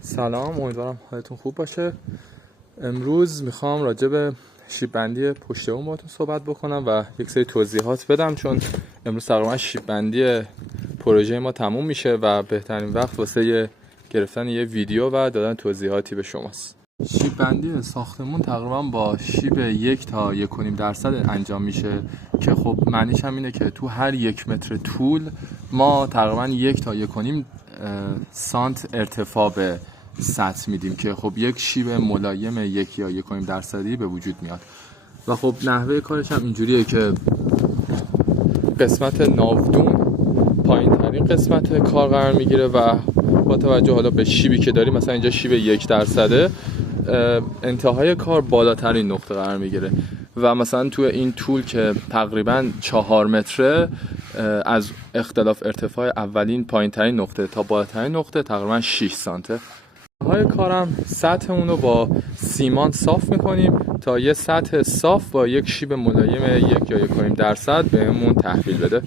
سلام، امیدوارم حالتون خوب باشه. امروز میخوام راجع به شیب بندی پشت بوم باهاتون صحبت بکنم و یک سری توضیحات بدم، چون امروز تقریبا شیب بندی پروژه ما تموم میشه و بهترین وقت واسه گرفتن یه ویدیو و دادن توضیحاتی به شماست. شیب بندی ساختمون تقریبا با شیب 1 تا 1.5% انجام میشه که خب معنیش هم اینه که تو هر 1 متر طول ما تقریبا 1 تا 1.5 سانت ارتفاع به سطح میدیم که خب یک شیب ملایم 1 یا 1.5% به وجود میاد. و خب نحوه کارش هم اینجوریه که قسمت ناودون پایین ترین قسمت کار قرار میگیره و با توجه حالا به شیبی که داریم، مثلا اینجا شیب 1%، انتهای کار بالاترین نقطه قرار میگیره و مثلا تو این طول که تقریبا 4 متره، از اختلاف ارتفاع اولین پایین ترین نقطه تا بالاترین نقطه تقریبا 6 سانته. های کارم سطح اون رو با سیمان صاف میکنیم تا یه سطح صاف با یک شیب ملایم 1 یا 1.5% بهمون تحویل بده.